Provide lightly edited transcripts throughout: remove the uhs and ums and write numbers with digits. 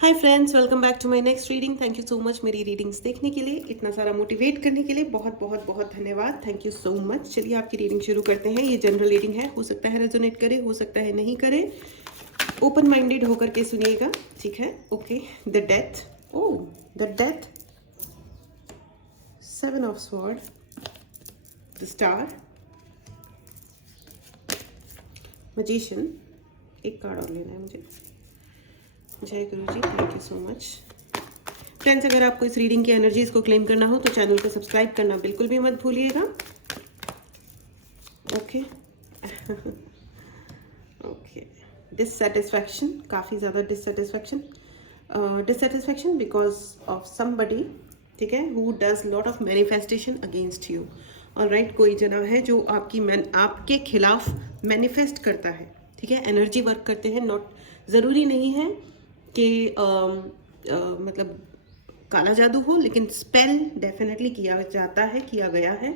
Hi friends, welcome back to my next reading. Thank you so much मेरी readings देखने के लिए, इतना सारा मोटिवेट करने के लिए बहुत बहुत बहुत धन्यवाद। Thank you so much. चलिए आपकी रीडिंग शुरू करते हैं। ये जनरल रीडिंग है, हो सकता है रेजोनेट करे, हो सकता है नहीं करे। ओपन माइंडेड होकर के सुनिएगा, ठीक है? Okay. The death, oh the death, 7 of sword, the star, magician. एक कार्ड और लेना है मुझे। जय Guru ji, thank you so much. Friends, अगर आपको इस रीडिंग की एनर्जीज को क्लेम करना हो तो चैनल को सब्सक्राइब करना बिल्कुल भी मत भूलिएगा। ओके। ओके। डिससेटिस्फैक्शन, काफ़ी ज़्यादा dissatisfaction, dissatisfaction because of somebody, ठीक है, who does lot of manifestation against you. Alright, कोई जना है जो आपके खिलाफ मैनिफेस्ट करता है, ठीक है, एनर्जी वर्क करते हैं। नॉट ज़रूरी नहीं है कि मतलब काला जादू हो, लेकिन स्पेल डेफिनेटली किया जाता है, किया गया है।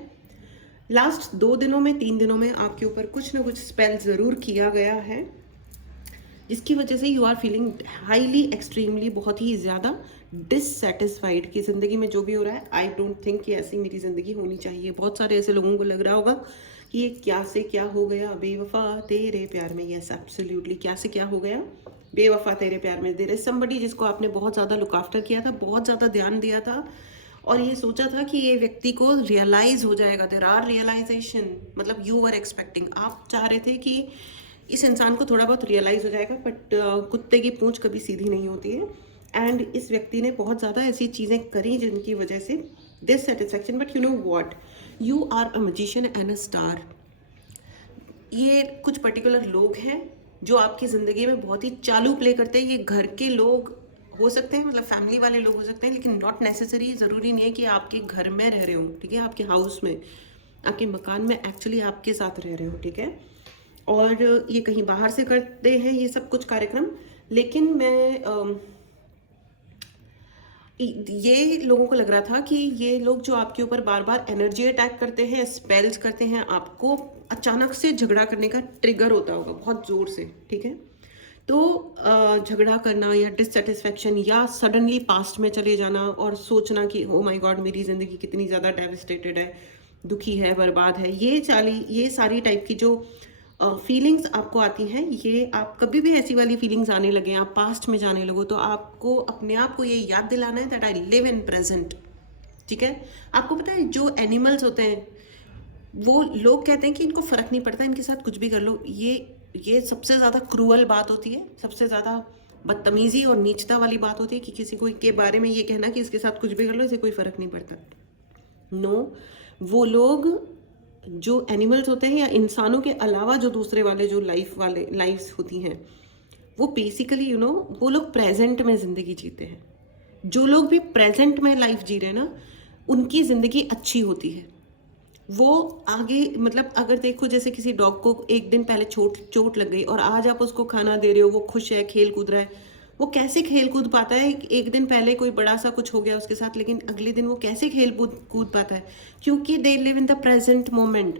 लास्ट 2 दिनों में, 3 दिनों में आपके ऊपर कुछ ना कुछ स्पेल ज़रूर किया गया है, जिसकी वजह से you are feeling highly extremely, बहुत ही ज़्यादा डिससेटिस्फाइड कि ज़िंदगी में जो भी हो रहा है, आई डोंट थिंक कि ऐसी मेरी ज़िंदगी होनी चाहिए। बहुत सारे ऐसे लोगों को लग रहा होगा कि ये क्या से क्या हो गया, बेवफा तेरे प्यार में। यस, एब्सोल्युटली, क्या से क्या हो गया, बेवफा तेरे प्यार में। देयर इज समबडी जिसको आपने बहुत ज़्यादा लुक आफ्टर किया था, बहुत ज़्यादा ध्यान दिया था, और ये सोचा था कि ये व्यक्ति को रियलाइज हो जाएगा। देयर आर रियलाइजेशन, मतलब यू वर एक्सपेक्टिंग, आप चाह रहे थे कि इस इंसान को थोड़ा बहुत रियलाइज हो जाएगा, बट कुत्ते की पूंछ कभी सीधी नहीं होती है। एंड इस व्यक्ति ने बहुत ज़्यादा ऐसी चीज़ें करी जिनकी वजह से dissatisfaction. But you know what, you are a magician and a star. ये कुछ पर्टिकुलर लोग हैं जो आपकी ज़िंदगी में बहुत ही चालू प्ले करते हैं। ये घर के लोग हो सकते हैं, मतलब फैमिली वाले लोग हो सकते हैं, लेकिन नॉट नेसेसरी, ज़रूरी नहीं है कि आपके घर में रह रहे हो, ठीक है, आपके हाउस में, आपके मकान में एक्चुअली आपके साथ रह रहे हो, ठीक है। और ये कहीं बाहर से करते हैं ये सब कुछ कार्यक्रम, लेकिन मैं ये लोगों को लग रहा था कि ये लोग जो आपके ऊपर बार बार एनर्जी अटैक करते हैं, स्पेल्स करते हैं, आपको अचानक से झगड़ा करने का ट्रिगर होता होगा बहुत ज़ोर से, ठीक है। तो झगड़ा करना या डिससेटिस्फैक्शन या सडनली पास्ट में चले जाना और सोचना कि ओ माय गॉड, मेरी ज़िंदगी कितनी ज़्यादा डेविस्टेटेड है, दुखी है, बर्बाद है, ये सारी टाइप की जो फीलिंग्स आपको आती हैं, ये आप कभी भी ऐसी वाली फीलिंग्स आने लगे, आप पास्ट में जाने लगो, तो आपको अपने आप को ये याद दिलाना है that I live in present, ठीक है। आपको पता है जो एनिमल्स होते हैं, वो लोग कहते हैं कि इनको फ़र्क नहीं पड़ता, इनके साथ कुछ भी कर लो, ये सबसे ज़्यादा क्रूअल बात होती है, सबसे ज़्यादा बदतमीज़ी और नीचता वाली बात होती है कि किसी को के बारे में ये कहना कि इसके साथ कुछ भी कर लो, इसे कोई फ़र्क नहीं पड़ता। नो, वो लोग जो एनिमल्स होते हैं या इंसानों के अलावा जो दूसरे वाले जो लाइफ्स होती हैं, वो बेसिकली वो लोग प्रेजेंट में ज़िंदगी जीते हैं। जो लोग भी प्रेजेंट में लाइफ जी रहे हैं ना, उनकी ज़िंदगी अच्छी होती है। वो आगे, मतलब अगर देखो, जैसे किसी डॉग को एक दिन पहले चोट लग गई और आज आप उसको खाना दे रहे हो, वो खुश है, खेल कूद रहा है, वो कैसे खेल कूद पाता है? एक दिन पहले कोई बड़ा सा कुछ हो गया उसके साथ, लेकिन अगले दिन वो कैसे खेल कूद पाता है? क्योंकि they live in the present moment.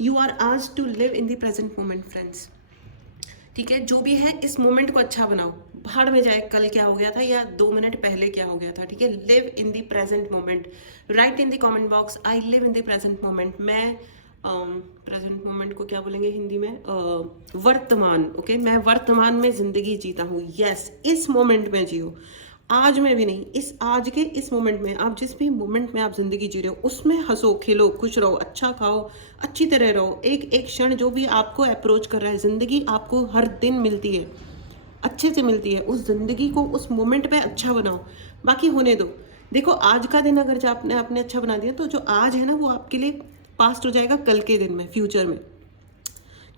You are asked to live in the present moment friends, ठीक है। जो भी है, इस मोमेंट को अच्छा बनाओ, भाड़ में जाए कल क्या हो गया था या 2 मिनट पहले क्या हो गया था, ठीक है। Live in the present moment. Right in the comment box, I live in the present moment. मैं प्रेजेंट मोमेंट को क्या बोलेंगे हिंदी में? वर्तमान, ओके। मैं वर्तमान में जिंदगी जीता हूँ। यस, इस मोमेंट में जियो, आज में भी नहीं, इस आज के इस मोमेंट में, आप जिस भी मोमेंट में आप जिंदगी जी रहे हो उसमें हंसो, खेलो, खुश रहो, अच्छा खाओ, अच्छी तरह रहो। एक एक क्षण जो भी आपको अप्रोच कर रहा है, जिंदगी आपको हर दिन मिलती है, अच्छे से मिलती है, उस जिंदगी को उस मोमेंट पे अच्छा बनाओ, बाकी होने दो। देखो, आज का दिन अगर जो आपने अच्छा बना दिया, तो जो आज है ना, वो आपके लिए पास्ट हो जाएगा कल के दिन में, फ्यूचर में,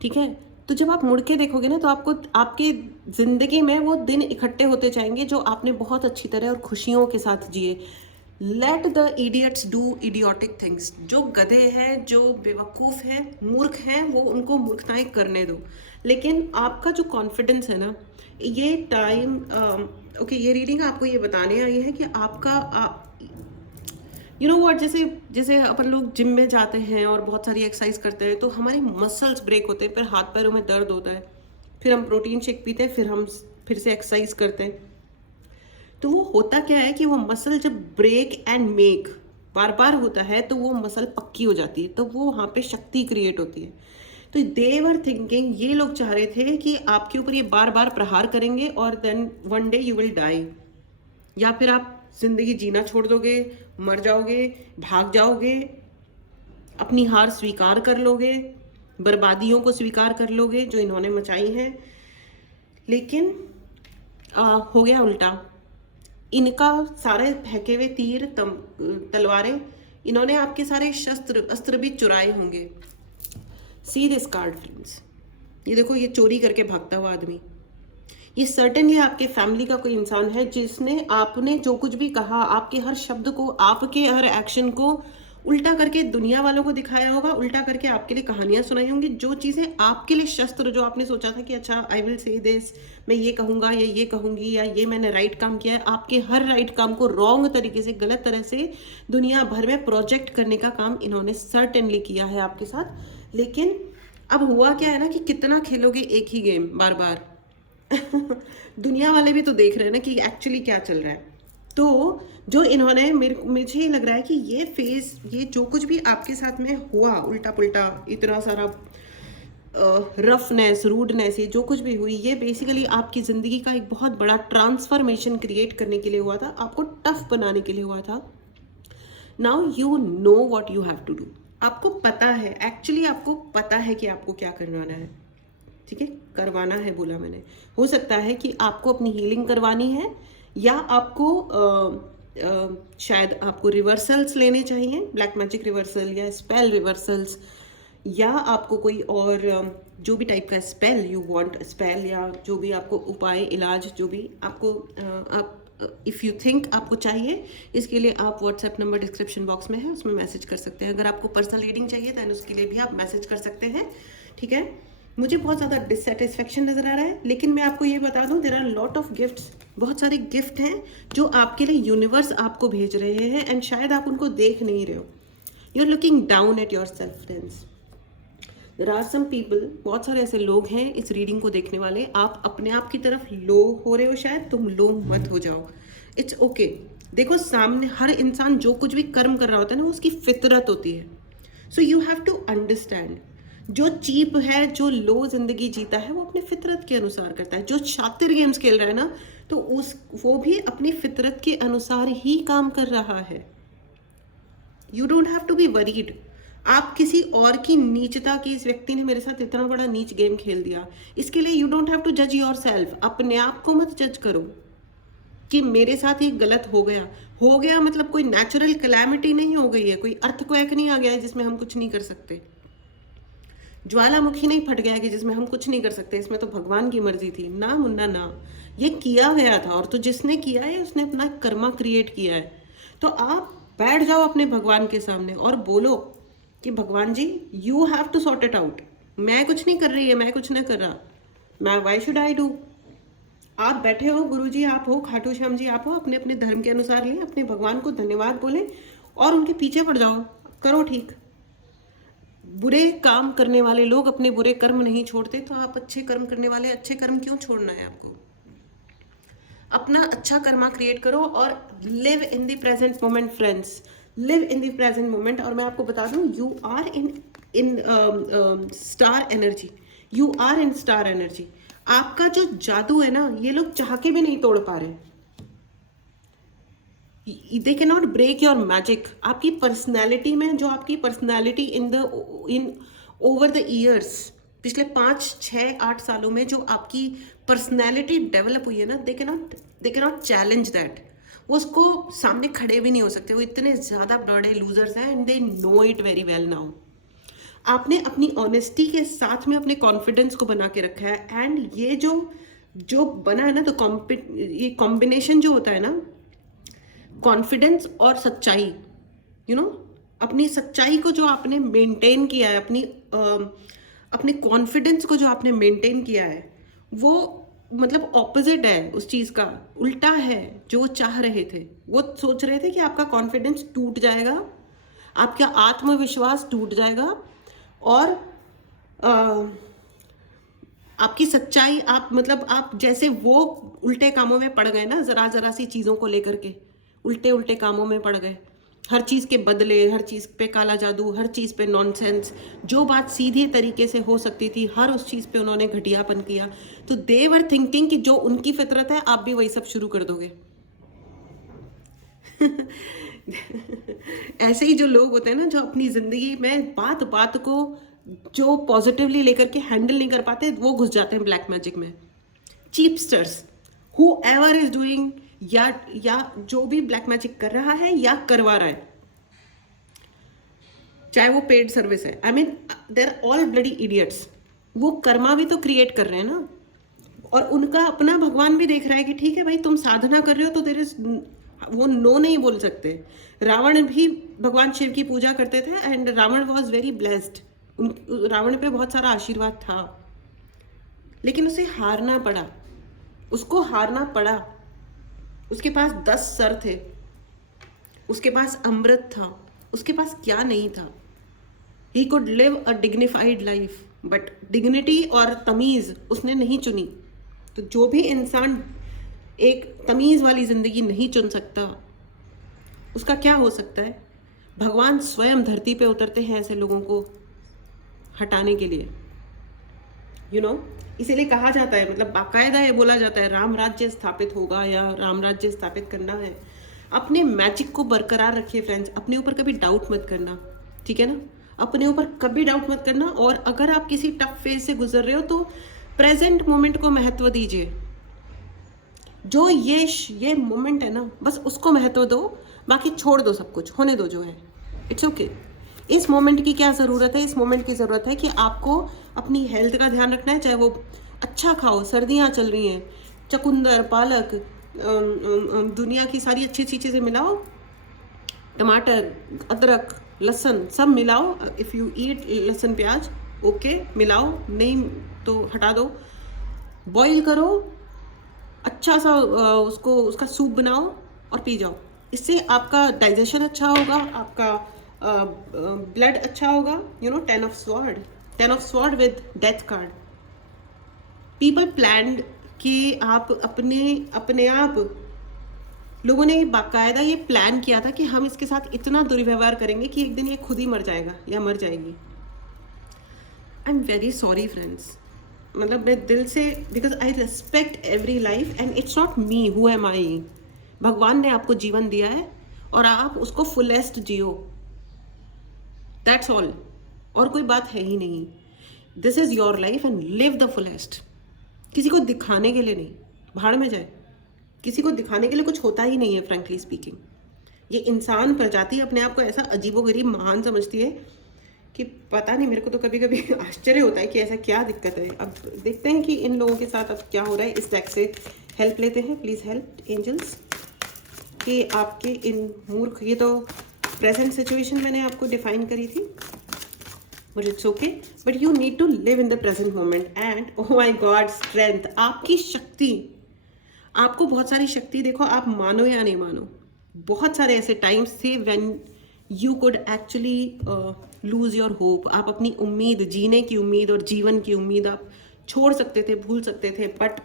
ठीक है। तो जब आप मुड़ के देखोगे ना, तो आपको आपकी ज़िंदगी में वो दिन इकट्ठे होते जाएंगे जो आपने बहुत अच्छी तरह और खुशियों के साथ जिए। Let the idiots do idiotic things. जो गधे हैं, जो बेवकूफ़ हैं, मूर्ख हैं, वो उनको मूर्खताएं करने दो। लेकिन आपका जो कॉन्फिडेंस है ना, ये टाइम, ओके, ये रीडिंग आपको ये बताने आई है कि आपका यू नो व्हाट, जैसे जैसे अपन लोग जिम में जाते हैं और बहुत सारी एक्सरसाइज करते हैं, तो हमारे मसल्स ब्रेक होते हैं, फिर हाथ पैरों में दर्द होता है, फिर हम प्रोटीन शेक पीते हैं, फिर हम फिर से एक्सरसाइज करते हैं। तो वो होता क्या है कि वो मसल जब ब्रेक एंड मेक बार बार होता है तो वो मसल पक्की हो जाती है, तो वो वहाँ पे शक्ति क्रिएट होती है। तो दे वर थिंकिंग, ये लोग चाह रहे थे कि आपके ऊपर ये बार बार प्रहार करेंगे और then one day you will die, या फिर आप जिंदगी जीना छोड़ दोगे, मर जाओगे, भाग जाओगे, अपनी हार स्वीकार कर लोगे, बर्बादियों को स्वीकार कर लोगे जो इन्होंने मचाई हैं। लेकिन हो गया उल्टा। इनका सारे फेंके हुए तीर तलवारें, इन्होंने आपके सारे शस्त्र अस्त्र भी चुराए होंगे। सी दिस कार्ड फ्रेंड्स, ये देखो, ये चोरी करके भागता हुआ आदमी, ये सर्टेनली आपके फैमिली का कोई इंसान है जिसने आपने जो कुछ भी कहा, आपके हर शब्द को, आपके हर एक्शन को उल्टा करके दुनिया वालों को दिखाया होगा, उल्टा करके आपके लिए कहानियां सुनाई होंगी। जो चीजें आपके लिए शस्त्र, जो आपने सोचा था कि अच्छा आई विल से दिस, मैं ये कहूंगा या ये कहूंगी या ये मैंने राइट काम किया है, आपके हर राइट काम को रॉन्ग तरीके से, गलत तरह से दुनिया भर में प्रोजेक्ट करने का काम इन्होंने सर्टेनली किया है आपके साथ। लेकिन अब हुआ क्या है ना कि कितना खेलोगे एक ही गेम बार बार। दुनिया वाले भी तो देख रहे हैं ना कि एक्चुअली क्या चल रहा है। तो जो इन्होंने मुझे लग रहा है कि ये फेज, ये जो कुछ भी आपके साथ में हुआ उल्टा पुल्टा, इतना सारा रफनेस, रूडनेस, ये जो कुछ भी हुई, ये बेसिकली आपकी ज़िंदगी का एक बहुत बड़ा ट्रांसफॉर्मेशन क्रिएट करने के लिए हुआ था, आपको टफ बनाने के लिए हुआ था। Now you know what you have to do. आपको पता है, एक्चुअली आपको पता है कि आपको क्या करवाना है। ठीक है, करवाना है बोला मैंने। हो सकता है कि आपको अपनी हीलिंग करवानी है, या आपको शायद आपको रिवर्सल्स लेने चाहिए, ब्लैक मैजिक रिवर्सल या स्पेल रिवर्सल्स, या आपको कोई और जो भी टाइप का स्पेल यू वांट, स्पेल या जो भी आपको उपाय, इलाज, जो भी आपको आप इफ़ यू थिंक आपको चाहिए, इसके लिए आप व्हाट्सएप नंबर डिस्क्रिप्शन बॉक्स में है, उसमें मैसेज कर सकते हैं। अगर आपको पर्सनल रीडिंग चाहिए दैन उसके लिए भी आप मैसेज कर सकते हैं। ठीक है, मुझे बहुत ज़्यादा डिससेटिस्फेक्शन नज़र आ रहा है, लेकिन मैं आपको ये बता दूं, there are lot of gifts, बहुत सारे गिफ्ट हैं जो आपके लिए यूनिवर्स आपको भेज रहे हैं, एंड शायद आप उनको देख नहीं रहे हो। You are looking down at your self friends. There are some people, बहुत सारे ऐसे लोग हैं इस रीडिंग को देखने वाले, आप अपने आप की तरफ लो हो रहे हो, शायद तुम लो मत हो जाओ, इट्स ओके। देखो, सामने हर इंसान जो कुछ भी कर्म कर रहा होता है ना, वो उसकी फितरत होती है। So you have to understand, जो चीप है, जो लो जिंदगी जीता है, वो अपने फितरत के अनुसार करता है। जो शातिर गेम्स खेल रहा है ना, तो वो भी अपनी फितरत के अनुसार ही काम कर रहा है। You don't have to be worried. आप किसी और की नीचता की, इस व्यक्ति ने मेरे साथ इतना बड़ा नीच गेम खेल दिया, इसके लिए यू डोंट हैव टू जज योर सेल्फ। अपने आप को मत जज करो कि मेरे साथ ये गलत हो गया। हो गया मतलब कोई नेचुरल कैलेमिटी नहीं हो गई है, कोई अर्थक्वेक नहीं आ गया है जिसमें हम कुछ नहीं कर सकते, ज्वालामुखी नहीं फट गया कि जिसमें हम कुछ नहीं कर सकते, इसमें तो भगवान की मर्जी थी ना मुन्ना ना, ये किया गया था। और तो जिसने किया है उसने अपना कर्मा क्रिएट किया है। तो आप बैठ जाओ अपने भगवान के सामने और बोलो कि भगवान जी, you have to sort it out. मैं कुछ नहीं कर रही है, मैं कुछ नहीं कर रहा, मैं व्हाई शुड आई डू। आप बैठे हो, गुरु जी आप हो, खाटू श्याम जी आप हो, अपने अपने धर्म के अनुसार लें, अपने भगवान को धन्यवाद बोलें और उनके पीछे पड़ जाओ, करो ठीक। बुरे काम करने वाले लोग अपने बुरे कर्म नहीं छोड़ते, तो आप अच्छे कर्म करने वाले अच्छे कर्म क्यों छोड़ना है आपको। अपना अच्छा कर्मा क्रिएट करो और live in the present moment friends, live in the present moment. और मैं आपको बता दूं, you are in star energy, you are in star energy. आपका जो जादू है ना, ये लोग चाह के भी नहीं तोड़ पा रहे। They can not break your magic. आपकी पर्सनैलिटी में, जो आपकी personality in over the years, पिछले 5, 6, 8 सालों में जो आपकी पर्सनैलिटी डेवलप हुई है ना, दे कैन नॉट चैलेंज दैट। वो उसको सामने खड़े भी नहीं हो सकते, वो इतने ज़्यादा बड़े लूजर्स हैं and they know it very well now. आपने अपनी ऑनेस्टी के साथ में अपने कॉन्फिडेंस को बना के रखा है, एंड ये जो बना है ना, तो ये कॉम्बिनेशन जो होता है ना, कॉन्फिडेंस और सच्चाई, यू नो, अपनी सच्चाई को जो आपने मेंटेन किया है, अपने कॉन्फिडेंस को जो आपने मेंटेन किया है, वो मतलब ऑपोजिट है उस चीज़ का, उल्टा है जो वो चाह रहे थे। वो सोच रहे थे कि आपका कॉन्फिडेंस टूट जाएगा, आपका आत्मविश्वास टूट जाएगा और आपकी सच्चाई, आप मतलब आप जैसे वो उल्टे कामों में पड़ गए ना, जरा जरा सी चीज़ों को लेकर के उल्टे उल्टे कामों में पड़ गए, हर चीज़ के बदले, हर चीज़ पे काला जादू, हर चीज़ पे नॉनसेंस, जो बात सीधी तरीके से हो सकती थी हर उस चीज़ पे उन्होंने घटियापन किया। तो दे वर थिंकिंग कि जो उनकी फितरत है आप भी वही सब शुरू कर दोगे। ऐसे ही जो लोग होते हैं ना, जो अपनी ज़िंदगी में बात बात को जो पॉजिटिवली लेकर के हैंडल नहीं कर पाते, वो घुस जाते हैं ब्लैक मैजिक में। चीपस्टर्स, हु एवर इज डूइंग, या जो भी ब्लैक मैजिक कर रहा है या करवा रहा है, चाहे वो पेड सर्विस है, I mean there are all bloody idiots. वो कर्मा भी तो क्रिएट कर रहे हैं ना, और उनका अपना भगवान भी देख रहा है कि ठीक है भाई, तुम साधना कर रहे हो तो तेरे वो नो नहीं बोल सकते। रावण भी भगवान शिव की पूजा करते थे and Ravan was very blessed, Ravan पे बहुत सारा आशीर्वाद था, लेकिन उसे हारना पड़ा, उसको हारना पड़ा। उसके पास 10 सर थे, उसके पास अमृत था, उसके पास क्या नहीं था। He could live a dignified life, but dignity और तमीज उसने नहीं चुनी। तो जो भी इंसान एक तमीज वाली जिंदगी नहीं चुन सकता, उसका क्या हो सकता है? भगवान स्वयं धरती पे उतरते हैं ऐसे लोगों को हटाने के लिए, इसीलिए कहा जाता है, मतलब बाकायदा ये बोला जाता है, राम राज्य स्थापित होगा या राम राज्य स्थापित करना है। अपने मैजिक को बरकरार रखिए फ्रेंड्स, अपने ऊपर कभी डाउट मत करना, ठीक है ना? अपने ऊपर कभी डाउट मत करना। और अगर आप किसी टफ फेज से गुजर रहे हो तो प्रेजेंट मोमेंट को महत्व दीजिए। जो ये मोमेंट है ना, बस उसको महत्व दो, बाकी छोड़ दो, सब कुछ होने दो जो है, इट्स ओके। इस मोमेंट की क्या ज़रूरत है? इस मोमेंट की ज़रूरत है कि आपको अपनी हेल्थ का ध्यान रखना है। चाहे वो अच्छा खाओ, सर्दियाँ चल रही हैं, चुकंदर, पालक, दुनिया की सारी अच्छी अच्छी चीज़ें मिलाओ, टमाटर, अदरक, लहसुन सब मिलाओ। इफ़ यू ईट लहसुन प्याज, ओके मिलाओ, नहीं तो हटा दो। बॉईल करो, अच्छा सा उसका सूप बनाओ और पी जाओ। इससे आपका डाइजेशन अच्छा होगा, आपका ब्लड अच्छा होगा। 10 of sword with death card. People planned कि आप अपने आप, लोगों ने बाकायदा ये प्लान किया था कि हम इसके साथ इतना दुर्व्यवहार करेंगे कि एक दिन ये खुद ही मर जाएगा या मर जाएगी। I am very sorry friends, मतलब मैं दिल से, because I respect every life and it's not me, who am I. भगवान ने आपको जीवन दिया है और आप उसको फुलेस्ट जियो, दैट्स ऑल। और कोई बात है ही नहीं। This is your life and live the fullest. किसी को दिखाने के लिए नहीं, भाड़ में जाए। किसी को दिखाने के लिए कुछ होता ही नहीं है, फ्रैंकली स्पीकिंग। ये इंसान प्रजाति अपने आप को ऐसा अजीबोगरीब महान समझती है कि पता नहीं, मेरे को तो कभी कभी आश्चर्य होता है कि ऐसा क्या दिक्कत है। अब देखते हैं कि इन लोगों के साथ अब क्या हो रहा है। इस डेक से हेल्प लेते हैं, प्लीज़ हेल्प एंजल्स, कि आपके इन मूर्ख, ये तो प्रेजेंट सिचुएशन मैंने आपको डिफाइन करी थी, but it's okay, but you need to live in the present moment and oh my god, strength, आपकी शक्ति, आपको बहुत सारी शक्ति। देखो, आप मानो या नहीं मानो, बहुत सारे ऐसे टाइम्स थे when you could actually lose your hope. आप अपनी उम्मीद, जीने की उम्मीद और जीवन की उम्मीद आप छोड़ सकते थे, भूल सकते थे, बट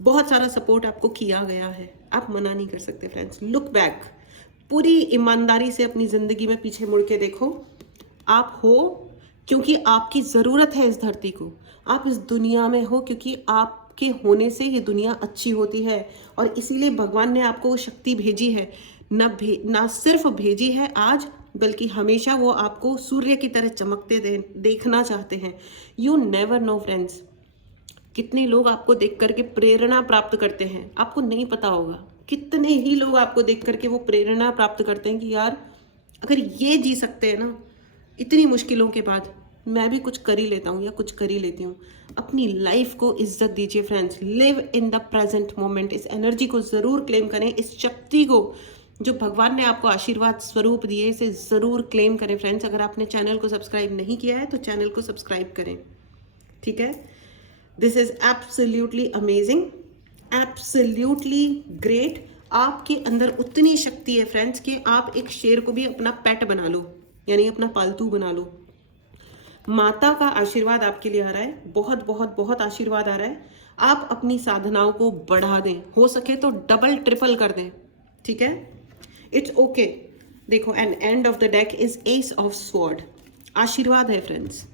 बहुत सारा सपोर्ट आपको किया गया है, आप मना नहीं कर सकते फ्रेंड्स। लुक बैक, पूरी ईमानदारी से अपनी ज़िंदगी में पीछे मुड़ के देखो। आप हो क्योंकि आपकी ज़रूरत है इस धरती को, आप इस दुनिया में हो क्योंकि आपके होने से ये दुनिया अच्छी होती है, और इसीलिए भगवान ने आपको वो शक्ति भेजी है। ना सिर्फ भेजी है आज, बल्कि हमेशा वो आपको सूर्य की तरह चमकते देखना चाहते हैं। यू नेवर नो फ्रेंड्स, कितने लोग आपको देख करके प्रेरणा प्राप्त करते हैं, आपको नहीं पता होगा। कितने ही लोग आपको देख करके वो प्रेरणा प्राप्त करते हैं कि यार, अगर ये जी सकते हैं ना इतनी मुश्किलों के बाद, मैं भी कुछ कर ही लेता हूँ या कुछ कर ही लेती हूँ। अपनी लाइफ को इज्जत दीजिए friends, live in the present moment. इस एनर्जी को ज़रूर क्लेम करें, इस शक्ति को जो भगवान ने आपको आशीर्वाद स्वरूप दिए, इसे ज़रूर क्लेम करें फ्रेंड्स। अगर आपने चैनल को सब्सक्राइब नहीं किया है तो चैनल को सब्सक्राइब करें, ठीक है? This is absolutely amazing, absolutely great. आपके अंदर उतनी शक्ति है फ्रेंड्स कि आप एक शेर को भी अपना पेट बना लो, यानी अपना पालतू बना लो। माता का आशीर्वाद आपके लिए आ रहा है, बहुत बहुत बहुत आशीर्वाद आ रहा है। आप अपनी साधनाओं को बढ़ा दें, हो सके तो डबल ट्रिपल कर दें, ठीक है। It's okay. देखो, and end of the deck is ace of sword. आशीर्वाद है फ्रेंड्स,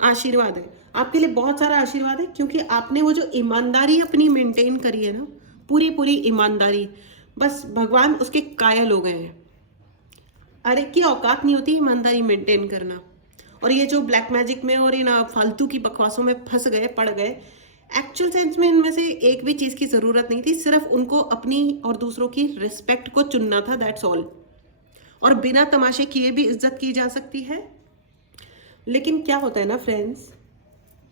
आशीर्वाद है आपके लिए, बहुत सारा आशीर्वाद है, क्योंकि आपने वो जो ईमानदारी अपनी मेंटेन करी है ना, पूरी पूरी ईमानदारी, बस भगवान उसके कायल हो गए हैं। अरे की औकात नहीं होती ईमानदारी मेंटेन करना। और ये जो ब्लैक मैजिक में और इन फालतू की बकवासों में फंस गए, पड़ गए, एक्चुअल सेंस में इनमें से एक भी चीज़ की ज़रूरत नहीं थी, सिर्फ उनको अपनी और दूसरों की रिस्पेक्ट को चुनना था, दैट्स ऑल। और बिना तमाशे किए भी इज्जत की जा सकती है। लेकिन क्या होता है ना फ्रेंड्स,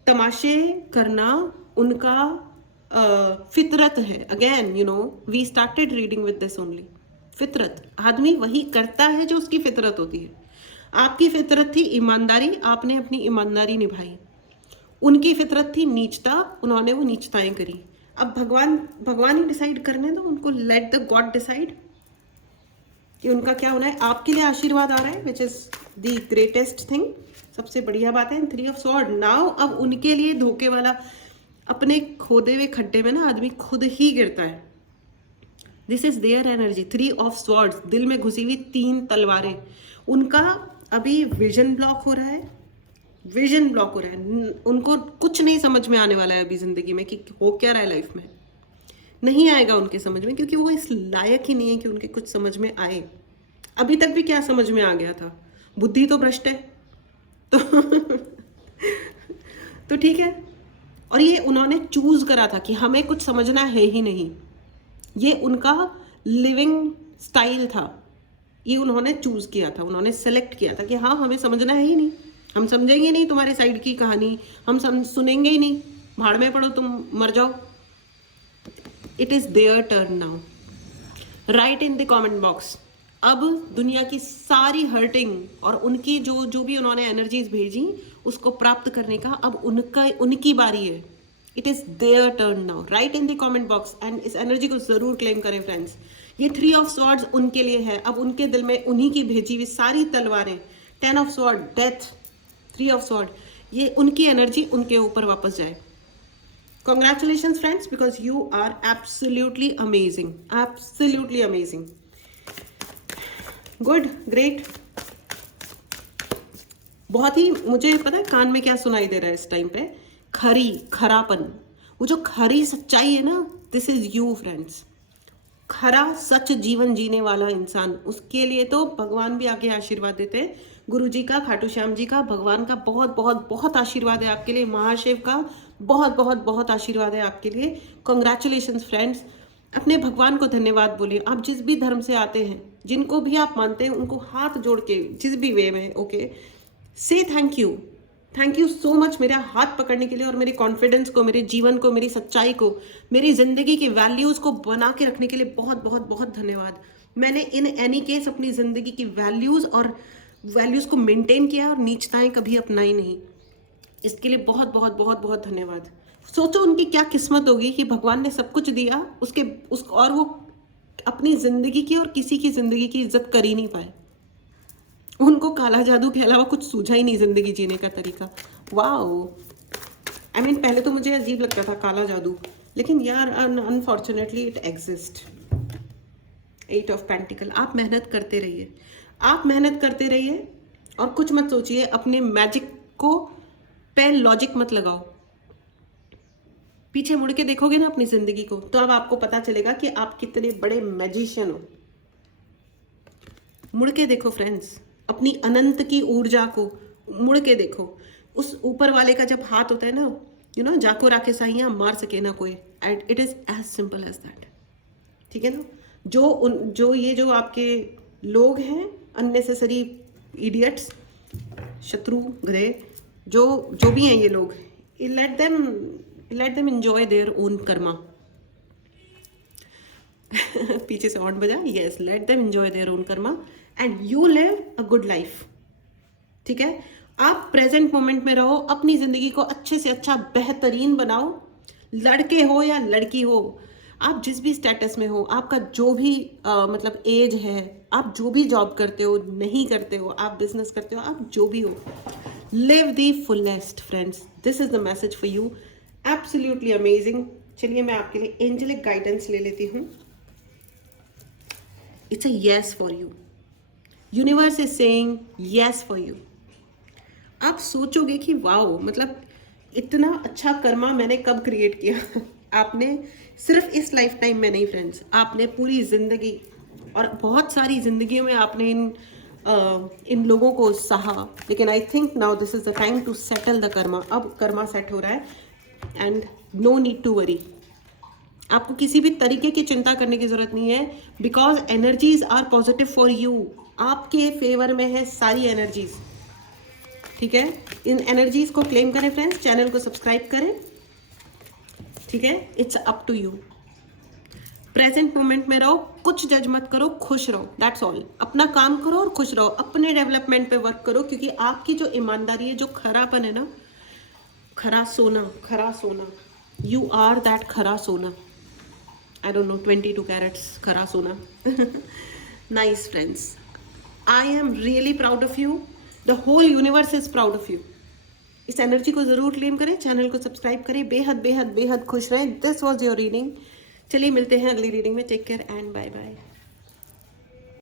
तमाशे करना उनका फितरत है। Again we started reading with this only. फितरत, आदमी वही करता है जो उसकी फितरत होती है। आपकी फितरत थी ईमानदारी, आपने अपनी ईमानदारी निभाई। उनकी फितरत थी नीचता, उन्होंने वो नीचताएं करी। अब भगवान ही डिसाइड करने दो उनको, लेट द गॉड डिसाइड कि उनका क्या होना है। आपके लिए आशीर्वाद आ रहा है, which is the greatest thing, सबसे बढ़िया बात है। 3 ऑफ स्वॉर्ड नाउ, अब उनके लिए धोखे वाला, अपने खोदे हुए खड्डे में ना आदमी खुद ही गिरता है। This is their energy. 3 of swords, दिल में घुसी हुई 3 तलवारें। उनका अभी विजन ब्लॉक हो रहा है, विजन ब्लॉक हो रहा है। उनको कुछ नहीं समझ में आने वाला है अभी जिंदगी में कि हो क्या रहा है लाइफ में, नहीं आएगा उनके समझ में, क्योंकि वो इस लायक ही नहीं है कि उनके कुछ समझ में आए। अभी तक भी क्या समझ में आ गया था, बुद्धि तो भ्रष्ट है। तो ठीक है। और ये उन्होंने चूज करा था कि हमें कुछ समझना है ही नहीं, ये उनका लिविंग स्टाइल था, ये उन्होंने चूज किया था, उन्होंने सेलेक्ट किया था कि हाँ हमें समझना है ही नहीं, हम समझेंगे नहीं तुम्हारे साइड की कहानी, हम सुनेंगे ही नहीं, भाड़ में पड़ो, तुम मर जाओ। It is there turn now. Right in the comment box. अब दुनिया की सारी हर्टिंग और उनकी जो भी उन्होंने एनर्जीज भेजी उसको प्राप्त करने का अब उनकी बारी है। It is there turn now. Right in the comment box and इस एनर्जी को जरूर क्लेम करें फ्रेंड्स। ये 3 ऑफ स्वॉर्ड्स उनके लिए है। अब उनके दिल में उन्हीं की भेजी हुई सारी तलवारें, 10 of sword death, 3 of sword, ये उनकी एनर्जी उनके ऊपर वापस जाए। Congratulations friends, because you are absolutely amazing, absolutely amazing. Good, great. बहुत ही, मुझे पता है कान में क्या सुनाई दे रहा है इस टाइम पे, खरापन। वो जो खरी सच्चाई है ना, दिस इज यू फ्रेंड्स। खरा सच जीवन जीने वाला इंसान, उसके लिए तो भगवान भी आगे आशीर्वाद देते हैं। गुरु जी का, खाटू श्याम जी का, भगवान का बहुत बहुत बहुत आशीर्वाद है आपके लिए। महाशिव का बहुत बहुत बहुत आशीर्वाद है आपके लिए। Congratulations friends. अपने भगवान को धन्यवाद बोलिए। आप जिस भी धर्म से आते हैं, जिनको भी आप मानते हैं, उनको हाथ जोड़ के जिस भी वे में, ओके, से थैंक यू सो मच मेरा हाथ पकड़ने के लिए और मेरे कॉन्फिडेंस को, मेरे जीवन को, मेरी सच्चाई को, मेरी जिंदगी की वैल्यूज को बना के रखने के लिए बहुत बहुत बहुत धन्यवाद। मैंने इन एनी केस अपनी जिंदगी की वैल्यूज को मेंटेन किया और नीचताएं कभी अपनाई नहीं। इसके लिए बहुत बहुत बहुत बहुत धन्यवाद। सोचो उनकी क्या किस्मत होगी कि भगवान ने सब कुछ दिया और वो अपनी जिंदगी की और किसी की जिंदगी की इज्जत कर ही नहीं पाए। उनको काला जादू के अलावा कुछ सूझा ही नहीं जिंदगी जीने का तरीका। वाओ, आई मीन पहले तो मुझे अजीब लगता था काला जादू, लेकिन यार unfortunately it exist. 8 of pentacle. आप मेहनत करते रहिए, आप मेहनत करते रहिए और कुछ मत सोचिए। अपने मैजिक को पे लॉजिक मत लगाओ। पीछे मुड़ के देखोगे ना अपनी जिंदगी को, तो अब आपको पता चलेगा कि आप कितने बड़े मैजिशियन हो। मुड़ के देखो फ्रेंड्स, अपनी अनंत की ऊर्जा को मुड़ के देखो। उस ऊपर वाले का जब हाथ होता है ना, जाको राके साइयां मार सके ना कोई। It is as simple as that. ठीक है ना। जो आपके लोग हैं, अननेसेसरी इडियट्स, शत्रु, गधे, जो भी हैं ये लोग, let them enjoy their own Karma. पीछे से हॉर्न बजा। Yes, let them enjoy their own Karma and you live a good life. ठीक है। आप प्रेजेंट मोमेंट में रहो, अपनी जिंदगी को अच्छे से अच्छा बेहतरीन बनाओ। लड़के हो या लड़की हो, आप जिस भी स्टेटस में हो, आपका जो भी मतलब एज है, आप जो भी जॉब करते हो, नहीं करते हो, आप बिजनेस करते हो, आप जो भी हो, live the fullest friends, this is the message for you, absolutely amazing. चलिए मैं आपके लिए एंजेलिक गाइडेंस ले लेती हूँ। It's a yes for you, universe is saying yes for you. आप सोचोगे कि वाओ, मतलब इतना अच्छा कर्मा मैंने कब क्रिएट किया। आपने सिर्फ इस लाइफ टाइम में नहीं फ्रेंड्स, आपने पूरी जिंदगी और बहुत सारी जिंदगियों में आपने इन लोगों को सहा, लेकिन I think now this is the time to settle the कर्मा। अब कर्मा सेट हो रहा है and no need to worry. आपको किसी भी तरीके की चिंता करने की जरूरत नहीं है, because energies are positive for you. आपके फेवर में है सारी एनर्जीज, ठीक है। इन एनर्जीज को क्लेम करें फ्रेंड्स, चैनल को सब्सक्राइब करें, ठीक है। It's up to you. Present moment में रहो, कुछ जज मत करो, खुश रहो, दैट्स ऑल। अपना काम करो और खुश रहो, अपने डेवलपमेंट पे वर्क करो, क्योंकि आपकी जो ईमानदारी है, जो खरापन है ना, खरा सोना, यू आर दैट खरा सोना। I don't know, 22 carats खरा सोना। Nice friends, I am really proud of you, the whole universe is proud of you। इस एनर्जी को जरूर क्लेम करें, चैनल को सब्सक्राइब करें, बेहद बेहद बेहद खुश रहें। This was your reading. चलिए मिलते हैं अगली रीडिंग में, take care and bye bye.